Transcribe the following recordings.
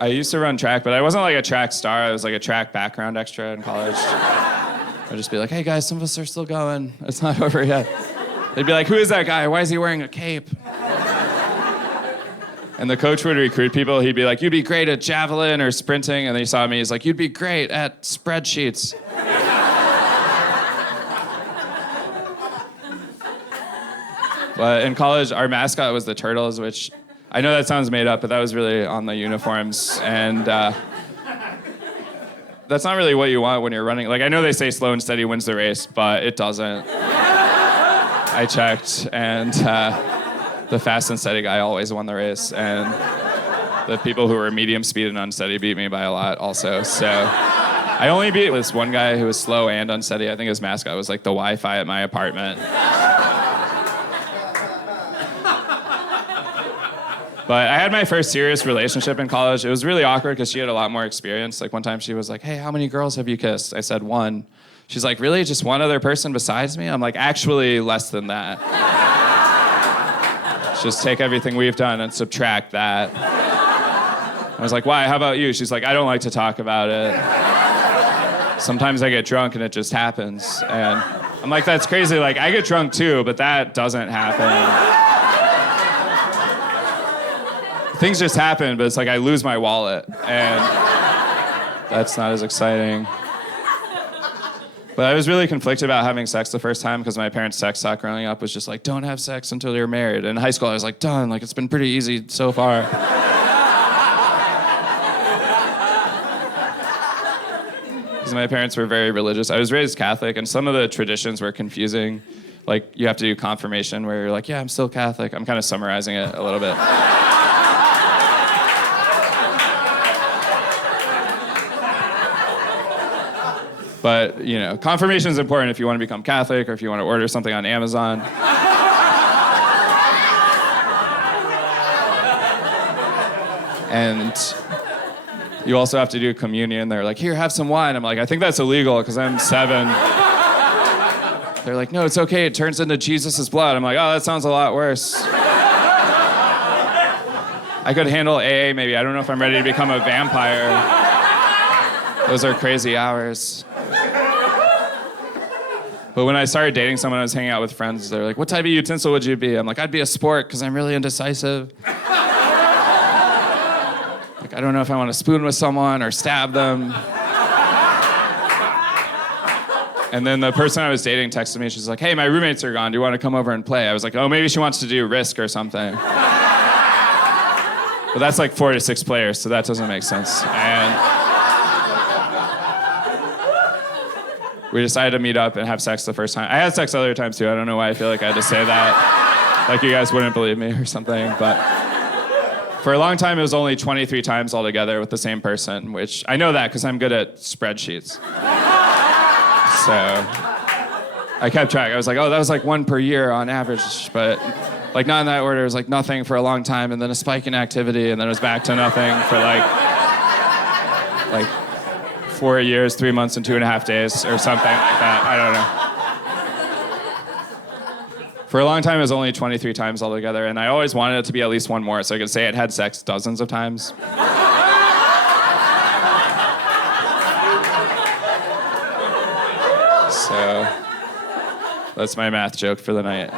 I used to run track, but I wasn't like a track star. I was like a track background extra in college. I'd just be like, hey guys, some of us are still going. It's not over yet. They'd be like, who is that guy? Why is he wearing a cape? And the coach would recruit people. He'd be like, you'd be great at javelin or sprinting. And then he saw me, he's like, you'd be great at spreadsheets. But in college, our mascot was the Turtles, which I know that sounds made up, but that was really on the uniforms. And that's not really what you want when you're running. Like, I know they say slow and steady wins the race, but it doesn't. I checked, and the fast and steady guy always won the race. And the people who were medium speed and unsteady beat me by a lot also. So I only beat this one guy who was slow and unsteady. I think his mascot was like the Wi-Fi at my apartment. But I had my first serious relationship in college. It was really awkward because she had a lot more experience. Like one time she was like, hey, how many girls have you kissed? I said 1. She's like, really? Just one other person besides me? I'm like, actually less than that. Just take everything we've done and subtract that. I was like, why? How about you? She's like, I don't like to talk about it. Sometimes I get drunk and it just happens. And I'm like, that's crazy. Like, I get drunk too, but that doesn't happen. Things just happen, but it's like I lose my wallet, and that's not as exciting. But I was really conflicted about having sex the first time because my parents' sex talk growing up was just like, don't have sex until you're married. And in high school, I was like, done. Like, it's been pretty easy so far. Because my parents were very religious. I was raised Catholic, and some of the traditions were confusing. Like, you have to do confirmation where you're like, yeah, I'm still Catholic. I'm kind of summarizing it a little bit. But, you know, confirmation is important if you want to become Catholic or if you want to order something on Amazon. And you also have to do communion. They're like, here, have some wine. I'm like, I think that's illegal because I'm 7. They're like, no, it's okay. It turns into Jesus' blood. I'm like, oh, that sounds a lot worse. I could handle AA maybe. I don't know if I'm ready to become a vampire. Those are crazy hours. But when I started dating someone, I was hanging out with friends. They're like, what type of utensil would you be? I'm like, I'd be a spork because I'm really indecisive. Like, I don't know if I want to spoon with someone or stab them. And then the person I was dating texted me. She's like, hey, my roommates are gone. Do you want to come over and play? I was like, oh, maybe she wants to do Risk or something. But that's like 4 to 6 players, so that doesn't make sense. And we decided to meet up and have sex the first time. I had sex other times too. I don't know why I feel like I had to say that. Like you guys wouldn't believe me or something. But for a long time, it was only 23 times altogether with the same person, which I know that because I'm good at spreadsheets. So I kept track. I was like, oh, that was like 1 per year on average. But like not in that order. It was like nothing for a long time and then a spike in activity and then it was back to nothing for like 4 years, 3 months, and 2.5 days, or something like that. I don't know. For a long time, it was only 23 times altogether, and I always wanted it to be at least one more, so I could say I'd had sex dozens of times. So that's my math joke for the night.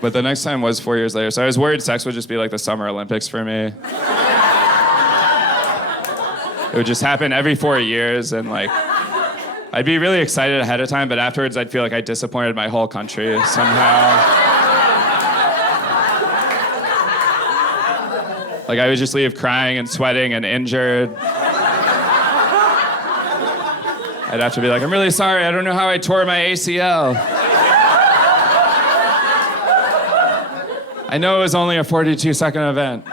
But the next time was 4 years later, so I was worried sex would just be like the Summer Olympics for me. It would just happen every 4 years, and like, I'd be really excited ahead of time, but afterwards I'd feel like I disappointed my whole country somehow. Like I would just leave crying and sweating and injured. I'd have to be like, I'm really sorry, I don't know how I tore my ACL. I know it was only a 42-second event.